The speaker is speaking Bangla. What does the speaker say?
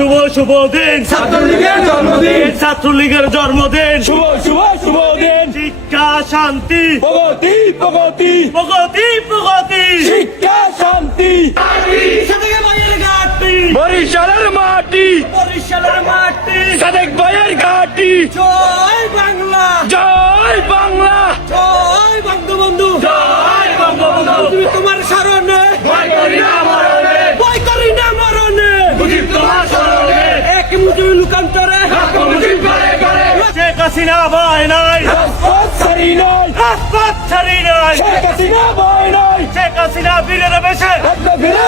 শুভ শুভ দিন ছাত্রলীগের জন্মদিন, ছাত্রলীগের জন্মদিন শুভ শুভ শুভ দিন। শিক্ষা শান্তি প্রগতি প্রগতি প্রগতি প্রগতি শিক্ষা শান্তি। সাদেক ভাইয়ের ঘাটি বরিশালের মাটি, বরিশালের মাটি সাদেক ভাইয়ের ঘাটি। জয় বাংলা জয় বাংলা, জয় বঙ্গবন্ধু জয় বঙ্গবন্ধু। তুমি তোমার স্মরণে ভয় করি না মরণে, ভয় করি না মরণে মুজিব তোমার স্মরণে। এক মুজিব লুকান্তরে রক্ত মুজিব করে করে, শেখ হাসিনা ভয় নাই রাজপথ ছাড়ি নাই, রাজপথ ছাড়ি নাই শেখ হাসিনা ভয় নাই। শেখ হাসিনা বীরের বেশে রক্ত ফিরে